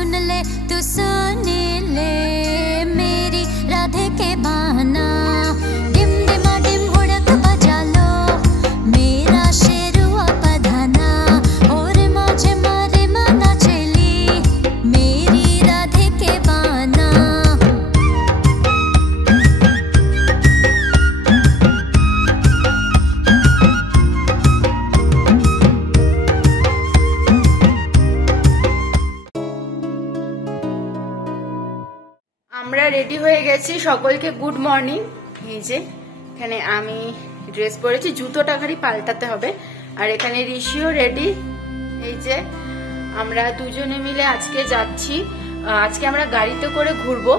सुन ले तू सुन ले मेरी राधे के बहाना डिम डिमा डिम हुड़क बजा लो मेरा शेरुआ पधाना और माझे मारे मना चली मेरी राधे के बहाना। আমরা রেডি হয়ে গেছি, সকলকে গুড মর্নিং। এই যে এখানে আমি ড্রেস পরেছি, জুতোটা খালি পাল্টাতে হবে। আর এখানে ঋষিও রেডি। এই যে আমরা দুজনে মিলে আজকে যাচ্ছি, আজকে আমরা গাড়িতে করে ঘুরবো।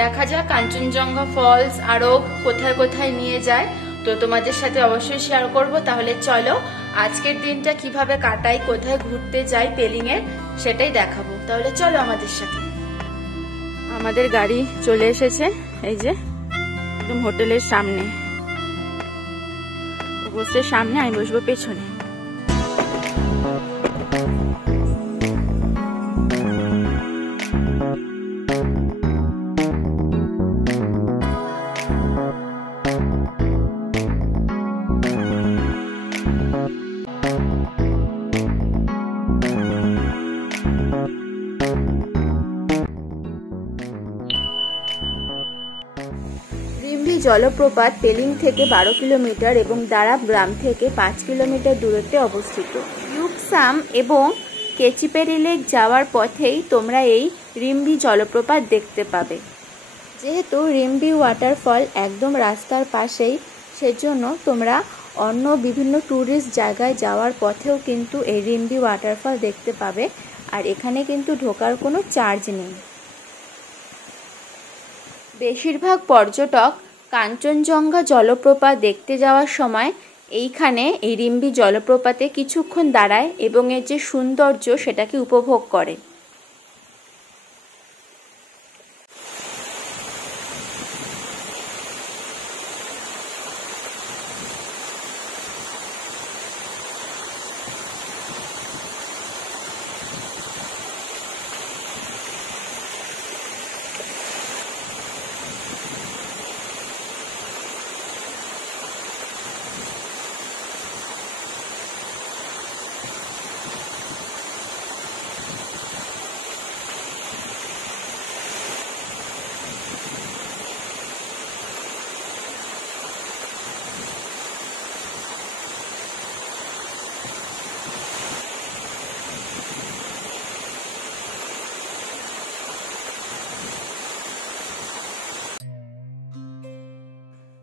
দেখা যাক কাঞ্চনজঙ্ঘা ফলস আরো কোথায় কোথায় নিয়ে যায়, তো তোমাদের সাথে অবশ্যই শেয়ার করব। তাহলে চলো আজকের দিনটা কিভাবে কাটাই, কোথায় ঘুরতে যাই পেলিং এর, সেটাই দেখাবো। তাহলে চলো আমাদের সাথে। আমাদের গাড়ি চলে এসেছে, এই যে একদম হোটেলের সামনে। বসে সামনে, আমি বসবো পেছনে। জলপ্রপাত পেলিং থেকে 12 কিলোমিটার এবং দারাপ গ্রাম থেকে 5 কিলোমিটার দূরত্বে অবস্থিত। ইউকসাম এবং কেচিপেরি লেক যাওয়ার পথেই তোমরা এই রিম্বি জলপ্রপাত দেখতে পাবে। যেহেতু রিম্বি ওয়াটারফল একদম রাস্তার পাশেই, সেজন্য তোমরা অন্য বিভিন্ন ট্যুরিস্ট জায়গায় যাওয়ার পথেও কিন্তু এই রিম্বি ওয়াটারফল দেখতে পাবে। আর এখানে কিন্তু ঢোকার কোনো চার্জ নেই। বেশিরভাগ পর্যটক কাঞ্চনজঙ্ঘা জলপ্রপাত দেখতে যাওয়ার সময় এইখানে এই রিম্বি জলপ্রপাতে কিছুক্ষণ দাঁড়ায় এবং এর যে সৌন্দর্য সেটাকে উপভোগ করে।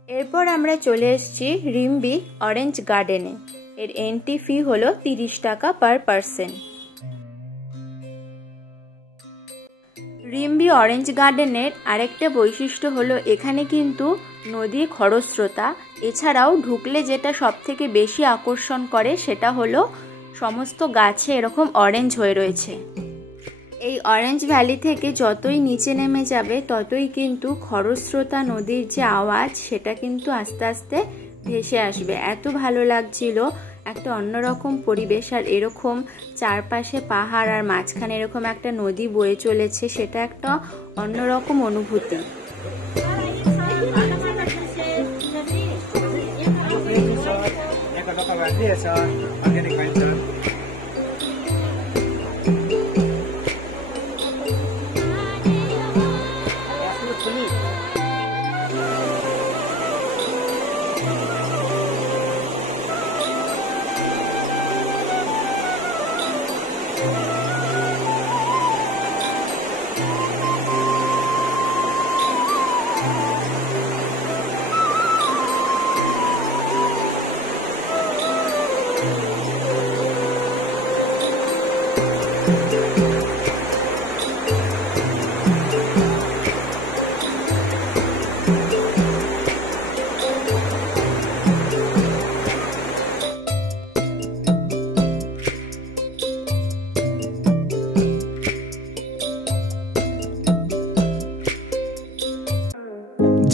এরপর আমরা চলে এসেছি রিম্বি অরেঞ্জ গার্ডেনে। এর এন্ট্রি ফি হলো 30 টাকা পার পারসন। রিম্বি অরেঞ্জ গার্ডেনের আরেকটা বৈশিষ্ট্য হলো এখানে কিন্তু নদী খরস্রোতা। এছাড়াও ঢুকলে যেটা সব থেকে বেশি আকর্ষণ করে সেটা হলো সমস্ত গাছে এরকম অরেঞ্জ হয়ে রয়েছে। এই অরেঞ্জ ভ্যালি থেকে যতই নিচে নেমে যাবে ততই কিন্তু খরস্রোতা নদীর যে আওয়াজ সেটা কিন্তু আস্তে আস্তে ভেসে আসবে। এত ভালো লাগছিল, একটা অন্যরকম পরিবেশ। আর এরকম চারপাশে পাহাড় আর মাঝখানে এরকম একটা নদী বয়ে চলেছে, সেটা একটা অন্যরকম অনুভূতি।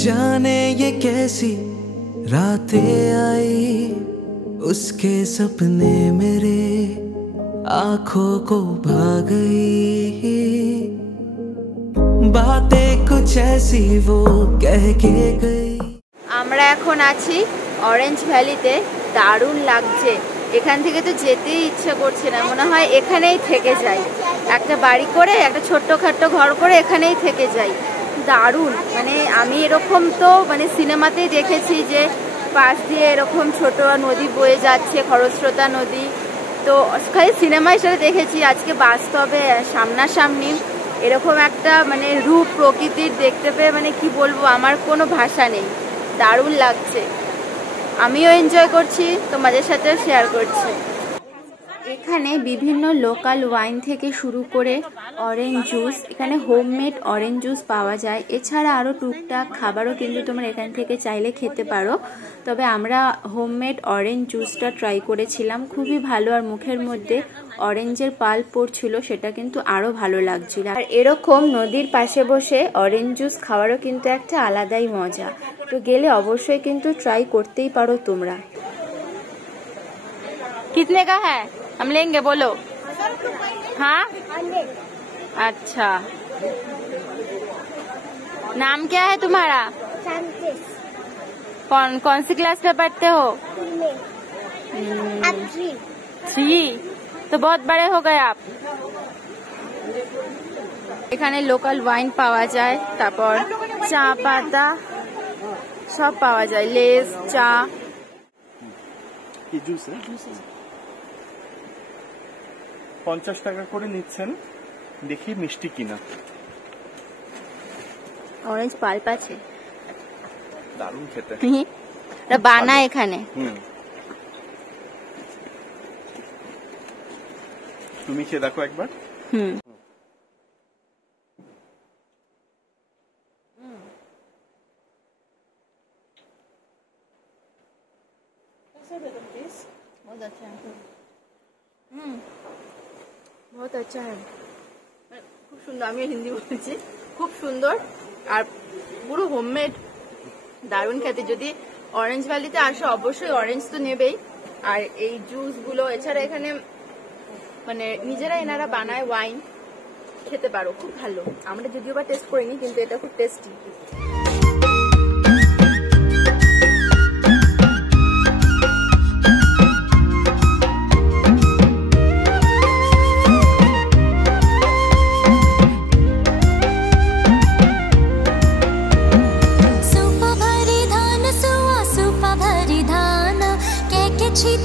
जाने ये कैसी रातें आई, उसके सपने मेरे आंखों को भा गई बातें कुछ ऐसी वो कह के गई। আমরা এখন আছি অরেঞ্জ ভ্যালিতে, দারুণ লাগছে। এখান থেকে তো যেতেই ইচ্ছে করছে না, মনে হয় এখানেই থেকে যাই, একটা বাড়ি করে একটা ছোট্টখাট্টো ঘর করে এখানেই থেকে যাই। দারুণ, মানে আমি এরকম তো মানে সিনেমাতেই দেখেছি যে পাশ দিয়ে এরকম ছোট নদী বয়ে যাচ্ছে, খরস্রোতা নদী, তো খালি সিনেমায় সেটা দেখেছি। আজকে বাস্তবে সামনাসামনি এরকম একটা মানে রূপ প্রকৃতির দেখতে পেয়ে মানে কি বলবো, আমার কোনো ভাষা নেই। দারুণ লাগছে, আমিও এনজয় করছি, তোমাদের সাথেও শেয়ার করছি। এখানে বিভিন্ন লোকাল ওয়াইন থেকে শুরু করে অরেঞ্জ জুস, এখানে হোমমেড অরেঞ্জ জুস পাওয়া যায়। এছাড়া আরও টুকটাক খাবারও কিন্তু তোমরা এখান থেকে চাইলে খেতে পারো। তবে আমরা হোমমেড অরেঞ্জ জুসটা ট্রাই করেছিলাম, খুবই ভালো। আর মুখের মধ্যে অরেঞ্জের পাল্প পড়ছিল, সেটা কিন্তু আরও ভালো লাগছিল। আর এরকম নদীর পাশে বসে অরেঞ্জ জুস খাওয়ারও কিন্তু একটা আলাদাই মজা। তো গেলে অবশ্যই কিন্তু ট্রাই করতেই পারো তোমরা। कितने का है? हम लेंगे, बोलो। हाँ, अच्छा। नाम क्या है तुम्हारा? कौन सी क्लास में पढ़ते हो? 3। तो बहुत बड़े हो गए आप। এখানে লোকাল ওয়াইন পাওয়া যায়, তারপর চা পাতা সব পাওয়া যায়, লেস, চা। কি জুস? 50 টাকা করে নিচ্ছেন, দেখি মিষ্টি কিনা। অরেঞ্জ পাল্প আছে, দারুণ খেতে। এটা বানায় এখানে। তুমি খেয়ে দেখো একবার। बहुत अच्छा है, খুব সুন্দর। আমি হিন্দি বলছি, খুব সুন্দর আর পুরো হোমমেড, দারুণ খেতে। যদি অরেঞ্জ ভ্যালিতে আসো অবশ্যই অরেঞ্জ তো নেবেই। আর এই জুস গুলো এছাড়া এখানে মানে নিজেরা এনারা বানায় ওয়াইন, খেতে পারো, খুব ভালো। আমরা যদিও বা টেস্ট করিনি, কিন্তু এটা খুব টেস্টি।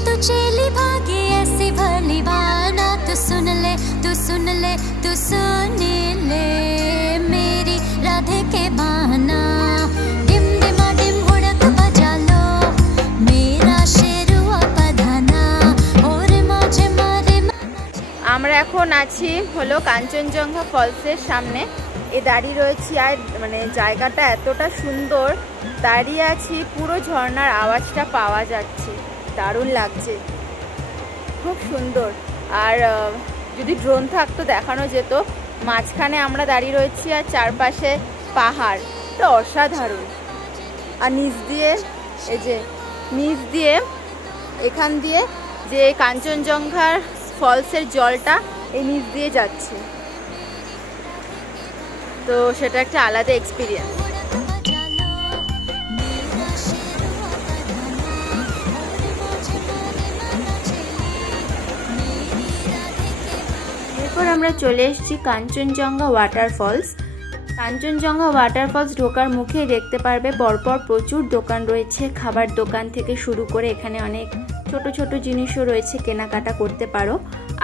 तू चली भागी ऐसी भली भाना, तू सुन ले तू सुन ले तू सुन ले मेरी राधे के बहाना। डिम डिमा डिम हुड़क बजा लो मेरा शेरुआ पधाना और माझे मारे। আমরা এখন আছি হলো কাঞ্চনজঙ্ঘা ফলসের সামনে, এ দাঁড়িয়ে রয়েছি। আর মানে জায়গাটা এতটা সুন্দর, দাঁড়িয়ে আছি, পুরো ঝর্ণার আওয়াজটা পাওয়া যাচ্ছে, দারুণ লাগছে, খুব সুন্দর। আর যদি ড্রোন থাকতো দেখানো যেত। মাঝখানে আমরা দাঁড়িয়ে রয়েছি আর চারপাশে পাহাড়, এটা অসাধারণ। আর নিচ দিয়ে এই যে নিচ দিয়ে এখান দিয়ে যে কাঞ্চনজঙ্ঘার ফলসের জলটা এই নিচ দিয়ে যাচ্ছে, তো সেটা একটা আলাদা এক্সপিরিয়েন্স। এরপর আমরা চলে এসেছি কাঞ্চনজঙ্ঘা ওয়াটারফলস। কাঞ্চনজঙ্ঘা ওয়াটারফলস ঢোকার মুখেই দেখতে পারবে পরপর প্রচুর দোকান রয়েছে, খাবার দোকান থেকে শুরু করে এখানে অনেক ছোট ছোট জিনিসও রয়েছে, কেনাকাটা করতে পারো।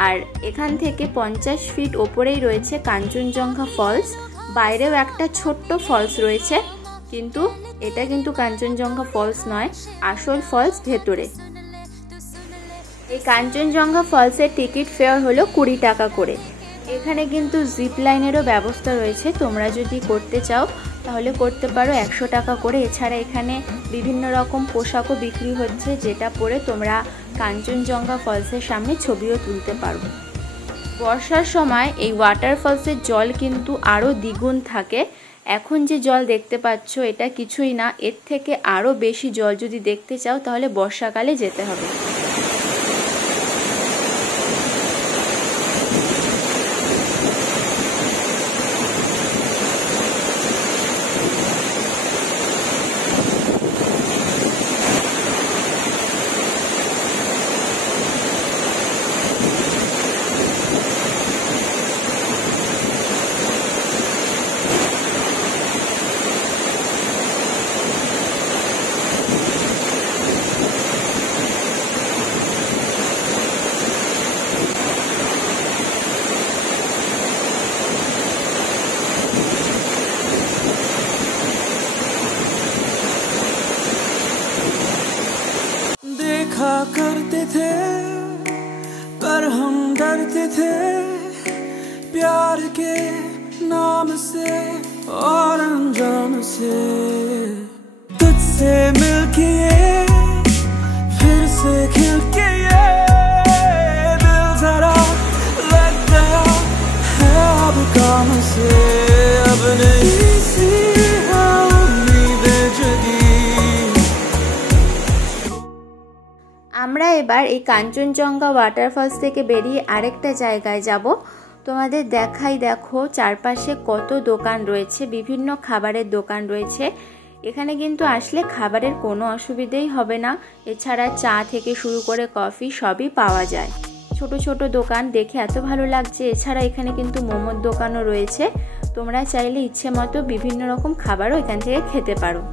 আর এখান থেকে 50 ফিট ওপরেই রয়েছে কাঞ্চনজঙ্ঘা ফলস। বাইরেও একটা ছোট্ট ফলস রয়েছে, কিন্তু এটা কিন্তু কাঞ্চনজঙ্ঘা ফলস নয়, আসল ফলস ভেতরে। এই কাঞ্চনজঙ্ঘা ফলসের টিকিট ফেয়ার হলো 20 টাকা করে। এখানে কিন্তু জিপ লাইনেরও ব্যবস্থা রয়েছে, তোমরা যদি করতে চাও তাহলে করতে পারো 100 টাকা করে। এছাড়া এখানে বিভিন্ন রকম পোশাকও বিক্রি হচ্ছে, যেটা পরে তোমরা কাঞ্চনজঙ্ঘা ফলসের সামনে ছবিও তুলতে পারো। বর্ষার সময় এই ওয়াটারফলসের জল কিন্তু আরও দ্বিগুণ থাকে। এখন যে জল দেখতে পাচ্ছ এটা কিছুই না, এর থেকে আরও বেশি জল যদি দেখতে চাও তাহলে বর্ষাকালে যেতে হবে। करते थे पर हम डरते थे प्यार के नाम से और अनजान से तुझसे मिलके ये फिर से खिल के ये दिल जरा लग गया है अब काम से अब नहीं सी है उम्मीदें जगी। আমরা এবার এই কাঞ্চনজঙ্ঘা ওয়াটারফলস থেকে বেরিয়ে আরেকটা জায়গায় যাব। তোমাদের দেখাই, দেখো চারপাশে কত দোকান রয়েছে, বিভিন্ন খাবারের দোকান রয়েছে। এখানে কিন্তু আসলে খাবারের কোনো অসুবিধাই হবে না। এছাড়া চা থেকে শুরু করে কফি সবই পাওয়া যায়। ছোট ছোট দোকান দেখে এত ভালো লাগছে। এছাড়া এখানে কিন্তু মোমোর দোকানও রয়েছে। তোমরা চাইলে ইচ্ছে মতো বিভিন্ন রকম খাবারও এখান থেকে খেতে পারো।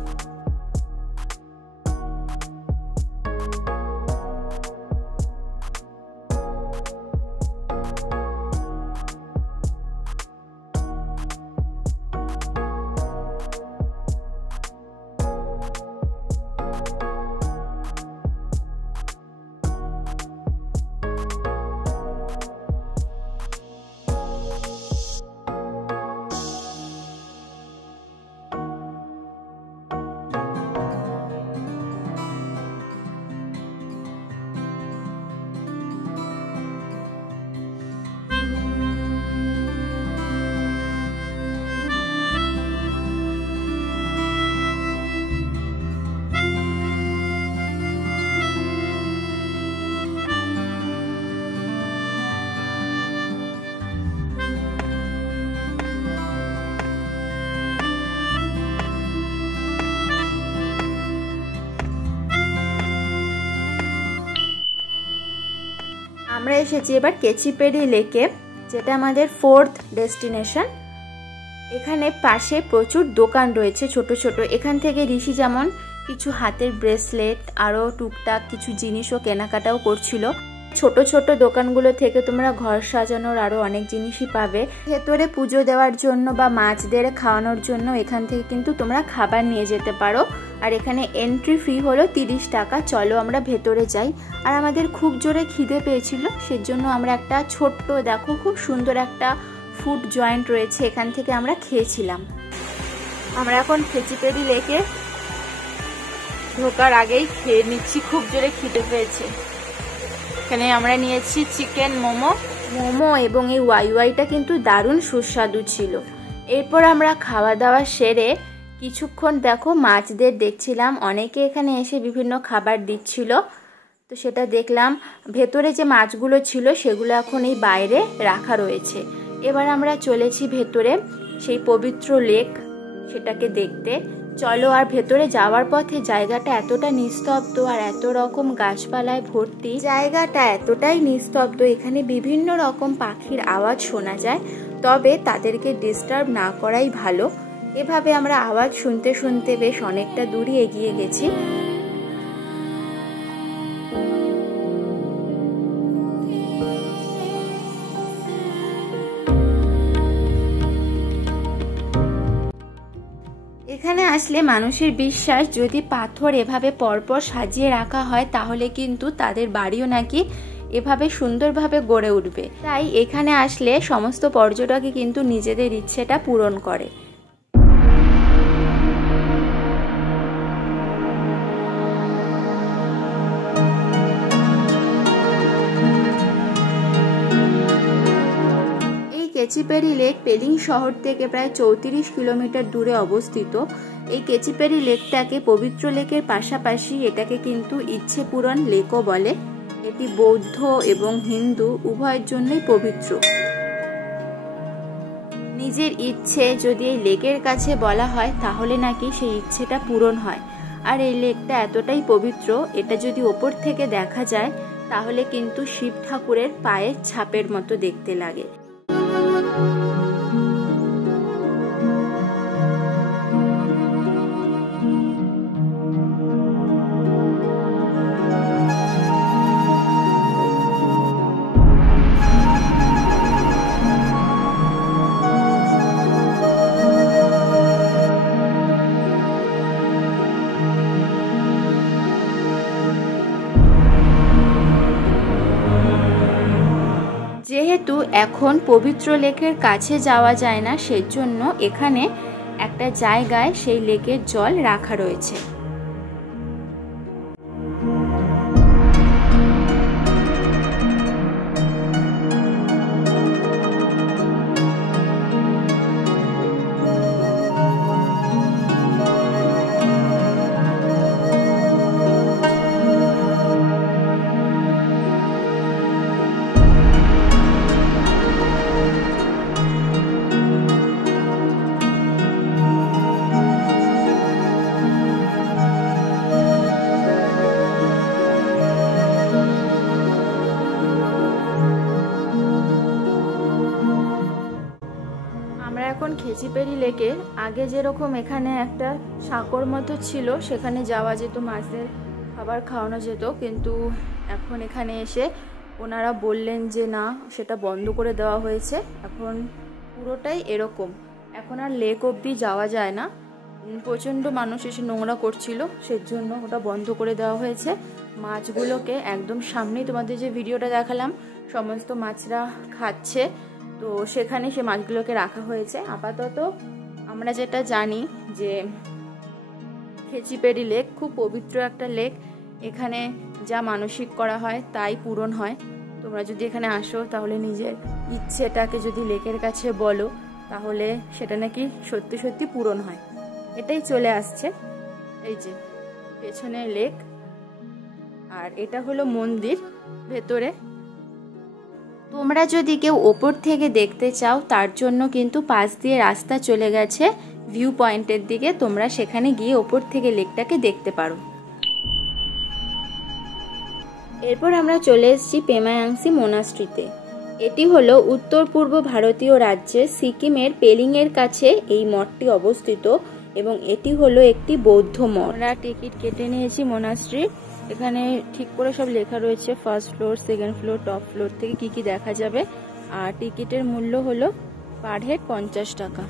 আমরা এসেছি এবার কেচিপেরি লেকে, যেটা আমাদের 4th ডেস্টিনেশন। এখানে পাশে প্রচুর দোকান রয়েছে ছোট ছোট। এখান থেকে ঋষি যেমন কিছু হাতের ব্রেসলেট আরও টুকটাক কিছু জিনিসও কেনাকাটাও করছিল। ছোট ছোট দোকানগুলো থেকে তোমরা ঘর সাজানোর আরও অনেক জিনিসই পাবে। ভেতরে পুজো দেওয়ার জন্য বা মাছদের খাওয়ানোর জন্য এখান থেকে কিন্তু তোমরা খাবার নিয়ে যেতে পারো। আর এখানে এন্ট্রি ফি হলো 30 টাকা। চলো আমরা ভেতরে যাই। আর আমাদের খুব জোরে খিদে পেয়েছিল, সেজন্য আমরা একটা ছোট্ট, দেখো খুব সুন্দর একটা ফুড জয়েন্ট রয়েছে, এখান থেকে আমরা খেয়েছিলাম। আমরা এখন কেচিপেরি লেকে ঢোকার আগেই খেয়ে নিচ্ছি, খুব জোরে খিদে পেয়েছে। এখানে আমরা নিয়েছি চিকেন মোমো এবং এই ওয়াইওয়াইটা কিন্তু দারুণ সুস্বাদু ছিল। এরপর আমরা খাওয়া দাওয়া সেরে কিছুক্ষণ দেখো মাছদের দেখছিলাম। অনেকে এখানে এসে বিভিন্ন খাবার দিচ্ছিল, তো সেটা দেখলাম। ভেতরে যে মাছগুলো ছিল সেগুলো এখন এই বাইরে রাখা রয়েছে। এবার আমরা চলেছি ভেতরে সেই পবিত্র লেক সেটাকে দেখতে। চলো। আর ভেতরে যাওয়ার পথে জায়গাটা এতটা নিস্তব্ধ আর এত রকম গাছপালায় ভর্তি, জায়গাটা এতটাই নিস্তব্ধ, এখানে বিভিন্ন রকম পাখির আওয়াজ শোনা যায়, তবে তাদেরকে ডিস্টার্ব না করাই ভালো। এভাবে আমরা আওয়াজ শুনতে শুনতে বেশ অনেকটা দূরই এগিয়ে গেছি। এখানে আসলে মানুষের বিশ্বাস, যদি পাথর এভাবে পরপর সাজিয়ে রাখা হয় তাহলে কিন্তু তাদের বাড়িও নাকি এভাবে সুন্দরভাবে গড়ে উঠবে। তাই এখানে আসলে সমস্ত পর্যটকই কিন্তু নিজেদের ইচ্ছেটা পূরণ করে। কেচিপেরি লেক পেলিং শহর থেকে প্রায় 34 কিলোমিটার দূরে অবস্থিত। এই কেচিপেরি লেকটাকে পবিত্র লেকের পাশাপাশি এটাকে কিন্তু ইচ্ছে পূরণ লেকও বলে। এটি বৌদ্ধ এবং হিন্দু উভয়ের জন্যই পবিত্র। নিজের ইচ্ছে যদি এই লেকের কাছে বলা হয় তাহলে নাকি সেই ইচ্ছেটা পূরণ হয়। আর এই লেকটা এতটাই পবিত্র, এটা যদি ওপর থেকে দেখা যায় তাহলে কিন্তু শিব ঠাকুরের পায়ের ছাপের মতো দেখতে লাগে। যেহেতু এখন পবিত্র লেকের কাছে যাওয়া যায় না, সেজন্য এখানে একটা জায়গায় সেই লেকের জল রাখা রয়েছে। এখন খেচিপেড়ি লেকে আগে যেরকম এখানে একটা সাঁকোর মতো ছিল, সেখানে যাওয়া যেত, মাছদের খাবার খাওয়ানো যেত, কিন্তু এখন এখানে এসে ওনারা বললেন যে না, সেটা বন্ধ করে দেওয়া হয়েছে। এখন পুরোটাই এরকম, এখন আর লেক অবধি যাওয়া যায় না। প্রচণ্ড মানুষ এসে নোংরা করছিল, সেজন্য ওটা বন্ধ করে দেওয়া হয়েছে। মাছগুলোকে একদম সামনেই তোমাদের যে ভিডিওটা দেখালাম, সমস্ত মাছরা খাচ্ছে, তো সেখানে সে মাছগুলোকে রাখা হয়েছে। আপাতত আমরা যেটা জানি যে খেচিপেড়ি লেক খুব পবিত্র একটা লেক, এখানে যা মানসিক করা হয় তাই পূরণ হয়। তোমরা যদি এখানে আসো তাহলে নিজের ইচ্ছেটাকে যদি লেকের কাছে বলো, তাহলে সেটা নাকি সত্যি সত্যি পূরণ হয়। এটাই চলে আসছে, এই যে পেছনে লেক, আর এটা হলো মন্দির ভেতরে। তোমরা যদি কেউ ওপর থেকে দেখতে চাও, তার জন্য কিন্তু পাশ দিয়ে রাস্তা চলে গেছে ভিউ পয়েন্টের দিকে, তোমরা সেখানে গিয়ে ওপর থেকে লেকটাকে দেখতে পারো। এরপর আমরা চলে এসেছি পেমায়াংসি মোনাস্ট্রিতে। এটি হলো উত্তর পূর্ব ভারতীয় রাজ্যে সিকিমের পেলিংয়ের কাছে এই মঠটি অবস্থিত, এবং এটি হলো একটি বৌদ্ধ মঠ। আমরা টিকিট কেটে নিয়েছি মোনাস্ট্রি। এখানে ঠিক করে সব লেখা রয়েছে, first floor, second floor, top floor থেকে কি কি দেখা যাবে। আর টিকিটের মূল্য হলো পার হেড 50 টাকা,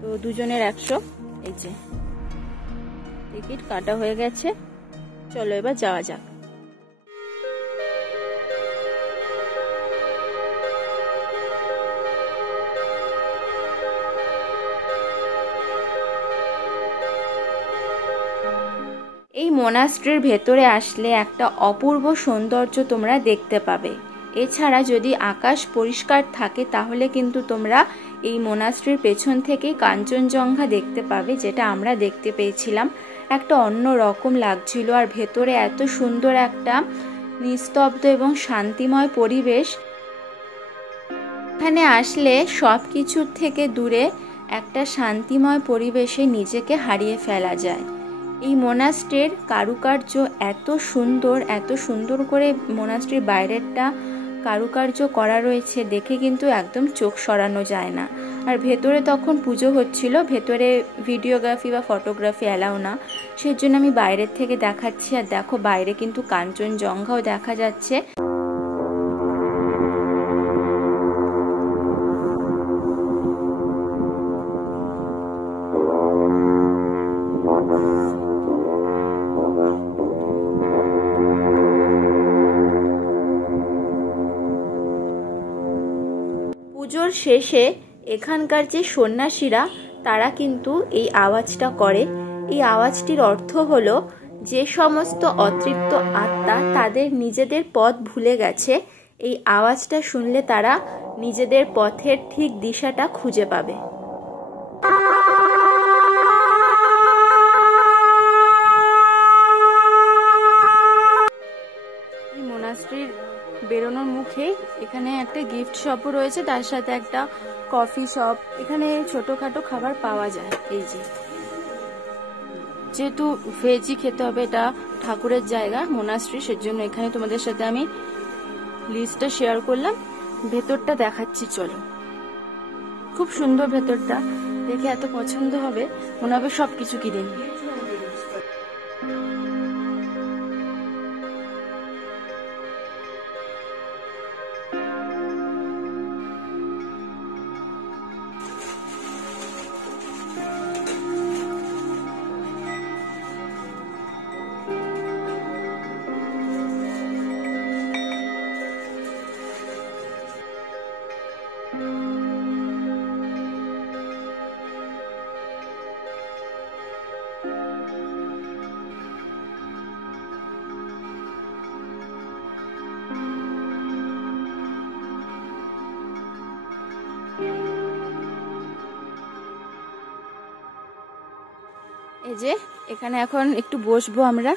তো দুজনের 100। এই যে টিকিট কাটা হয়ে গেছে, চলো এবার যাওয়া যাক। এই মোনাস্ট্রির ভেতরে আসলে একটা অপূর্ব সৌন্দর্য তোমরা দেখতে পাবে। এছাড়া যদি আকাশ পরিষ্কার থাকে তাহলে কিন্তু তোমরা এই মোনাস্ট্রির পেছন থেকেই কাঞ্চনজঙ্ঘা দেখতে পাবে, যেটা আমরা দেখতে পেয়েছিলাম। একটা অন্য রকম লাগছিল, আর ভেতরে এত সুন্দর একটা নিস্তব্ধ এবং শান্তিময় পরিবেশ। এখানে আসলে সব কিছুর থেকে দূরে একটা শান্তিময় পরিবেশে নিজেকে হারিয়ে ফেলা যায়। এই মোনাস্ট্রির কারুকার্য এত সুন্দর করে মোনাস্ট্রির বাইরেরটা কারুকার্য করা রয়েছে, দেখে কিন্তু একদম চোখ সরানো যায় না। আর ভেতরে তখন পুজো হচ্ছিল, ভেতরে ভিডিওগ্রাফি বা ফটোগ্রাফি অ্যালাউ না, সেজন্য আমি বাইরের থেকে দেখাচ্ছি। আর দেখো বাইরে কিন্তু কাঞ্চনজঙ্ঘাও দেখা যাচ্ছে। পুজোর শেষে এখানকার যে সন্ন্যাসীরা, তারা কিন্তু এই আওয়াজটা করে। এই আওয়াজটির অর্থ হলো যে সমস্ত অতৃপ্ত আত্মা তাদের নিজেদের পথ ভুলে গেছে, এই আওয়াজটা শুনলে তারা নিজেদের পথের ঠিক দিশাটা খুঁজে পাবে। এই মোনাস্ট্রির বেরোনোর মুখে এখানে একটা গিফট শপও রয়েছে, তার সাথে একটা কফি শপ। এখানে ছোটখাটো খাবার পাওয়া যায়। এই যে যেহেতু ভেজই খেতে হবে, এটা ঠাকুরের জায়গা মোনাস্ট্রি, সেজন্য এখানে তোমাদের সাথে আমি লিস্টটা শেয়ার করলাম। ভেতরটা দেখাচ্ছি, চলো। খুব সুন্দর ভেতরটা, দেখে এত পছন্দ হবে, মনে হবে সবকিছু কিনে নিই। যে এখানে এখন একটু বসবো আমরা,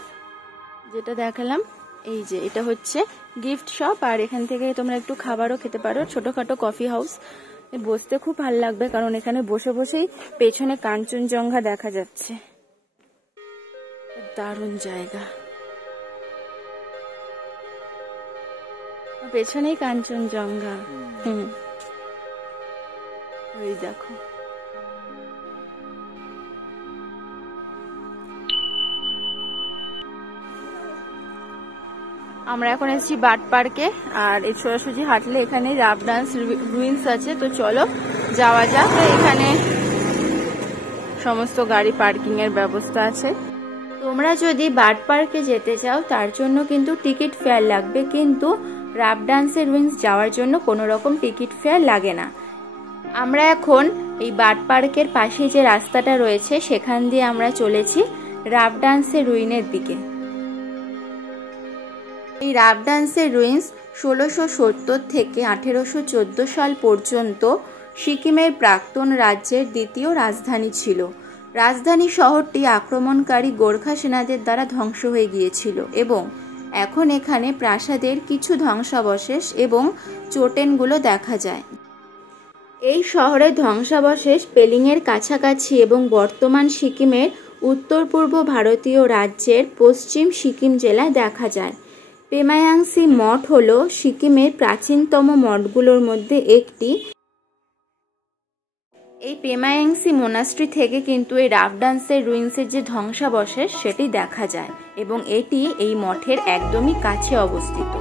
যেটা দেখালাম। এই যে এটা হচ্ছে গিফট শপ, আর এখান থেকে তোমরা একটু খাবারও খেতে পারো, ছোটখাটো কফি হাউস। বসতে খুব ভালো লাগবে, কারণ এখানে বসে বসেই পেছনে কাঞ্চনজঙ্ঘা দেখা যাচ্ছে। দারুণ জায়গা, পেছনেই কাঞ্চনজঙ্ঘা। ওই দেখো, আমরা এখন এসেছি বার্ড পার্কে, আর এই সোজাসুজি হাঁটলে এখানে রাবডান্স রুইন্স আছে। তো চলো যাওয়া যাক। এখানে সমস্ত গাড়ি পার্কিং এর ব্যবস্থা আছে। তোমরা যদি বার্ড পার্কে যেতে চাও তার জন্য কিন্তু টিকিট ফেয়ার লাগবে, কিন্তু রাবডান্সের রুইন্স যাওয়ার জন্য কোনো রকম টিকিট ফেয়ার লাগে না। আমরা এখন এই বার্ড পার্কের পাশে যে রাস্তাটা রয়েছে সেখান দিয়ে আমরা চলেছি রাবডান্সের রুইনের দিকে। এই রাবডান্সের রুইন্স 1670 থেকে 1814 সাল পর্যন্ত সিকিমের প্রাক্তন রাজ্যের দ্বিতীয় রাজধানী ছিল। রাজধানী শহরটি আক্রমণকারী গোর্খা সেনাদের দ্বারা ধ্বংস হয়ে গিয়েছিল এবং এখন এখানে প্রাসাদের কিছু ধ্বংসাবশেষ এবং চোটেনগুলো দেখা যায়। এই শহরের ধ্বংসাবশেষ পেলিংয়ের কাছাকাছি এবং বর্তমান সিকিমের উত্তর পূর্ব ভারতীয় রাজ্যের পশ্চিম সিকিম জেলায় দেখা যায়। পেমায়াংসি মঠ হল সিকিমের প্রাচীনতম মঠগুলোর মধ্যে একটি। এই পেমায়াংসি মোনাস্ট্রি থেকে কিন্তু এই রাবডান্সের রুইন্সের যে ধ্বংসাবশেষ সেটি দেখা যায় এবং এটি এই মঠের একদমই কাছে অবস্থিত।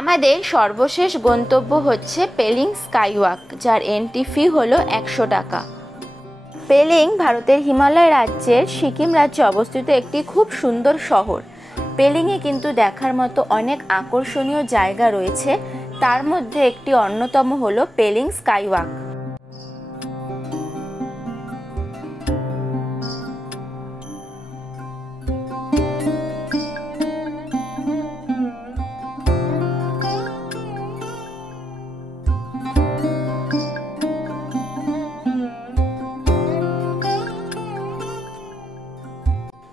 আমাদের সর্বশেষ গন্তব্য হচ্ছে পেলিং স্কাইওয়াক, যার এন্ট্রি ফি হলো 100 টাকা। পেলিং ভারতের হিমালয় রাজ্যের সিকিম রাজ্যে অবস্থিত একটি খুব সুন্দর শহর। পেলিংয়ে কিন্তু দেখার মতো অনেক আকর্ষণীয় জায়গা রয়েছে, তার মধ্যে একটি অন্যতম হলো পেলিং স্কাইওয়াক।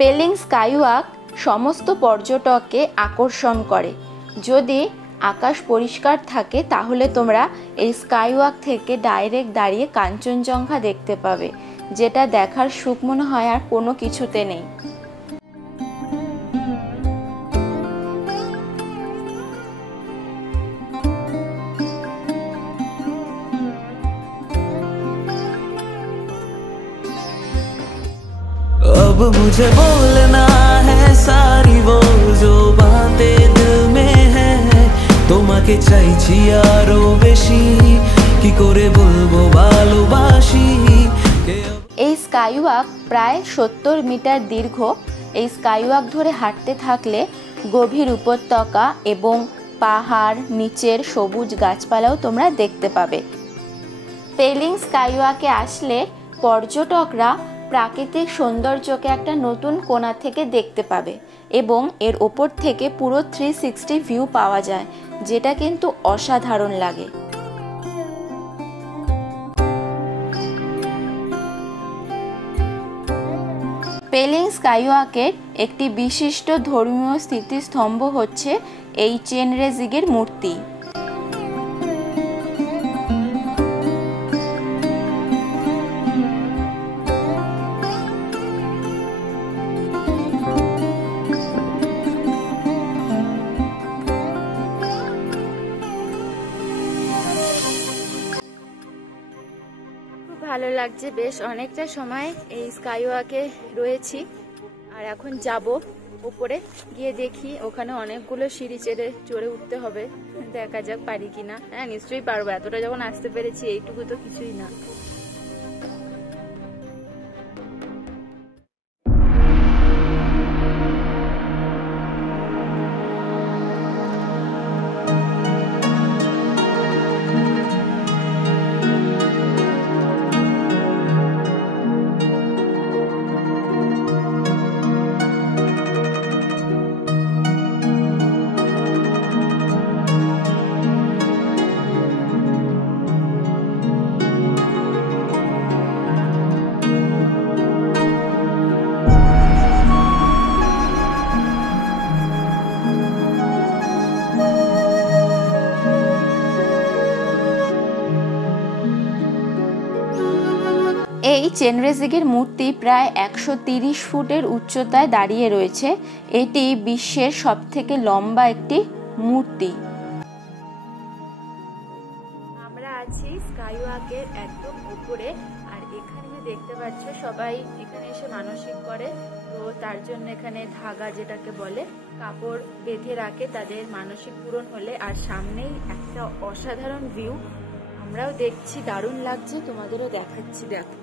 পেলিং স্কাইওয়াক সমস্ত পর্যটককে আকর্ষণ করে। যদি আকাশ পরিষ্কার থাকে তাহলে তোমরা এই স্কাইওয়াক থেকে ডাইরেক্ট দাঁড়িয়ে কাঞ্চনজঙ্ঘা দেখতে পাবে, যেটা দেখার সুখ মনে হয় আর কোনো কিছুতে নেই। अब मुझे बोलना है सारी वो जो बातें दिल में है, তোমাকে চাইছি আরো বেশি, কি করে বলবো ভালোবাসি। এই স্কাইওয়াক প্রায় 70 মিটার দীর্ঘ। এই স্কাইওয়াক ধরে হাঁটতে থাকলে গভীর উপত্যকা এবং পাহাড়, নিচের সবুজ গাছপালাও তোমরা দেখতে পাবে। পেলিং স্কাইওয়াকে আসলে পর্যটকরা প্রাকৃতিক সৌন্দর্যকে একটা নতুন কোণা থেকে দেখতে পাবে এবং এর ওপর থেকে পুরো 360 ভিউ পাওয়া যায়, যেটা কিন্তু অসাধারণ লাগে। পেলিং স্কাইওয়াকের একটি বিশিষ্ট ধর্মীয় স্মৃতিস্তম্ভ হচ্ছে এই চেনরেজিগের মূর্তি। ভালো লাগছে, বেশ অনেকটা সময় এই স্কাইওয়াকে রয়েছি আর এখন যাব উপরে গিয়ে দেখি। ওখানে অনেকগুলো সিঁড়ি চড়ে উঠতে হবে, দেখা যাক পারি কিনা। হ্যাঁ, নিশ্চয়ই পারবো, এতটা যখন আসতে পেরেছি, এইটুকু তো কিছুই না। এই চেনরেজিগের মূর্তি প্রায় 130 ফুটের উচ্চতায় দাঁড়িয়ে রয়েছে। এটি বিশ্বের সবথেকে লম্বা একটি মূর্তি। আমরা আছি স্কাইওয়াকের একদম উপরে, আর এখানে দেখতে পাচ্ছ সবাই এখানে এসে মানসিক করে, তো তার জন্য এখানে ধাগা যেটাকে বলে কাপড় বেঁধে রাখে তাদের মানসিক পূরণ হলে। আর সামনেই একটা অসাধারণ ভিউ, আমরাও দেখছি, দারুণ লাগছে, তোমাদেরও দেখাচ্ছি। দেখো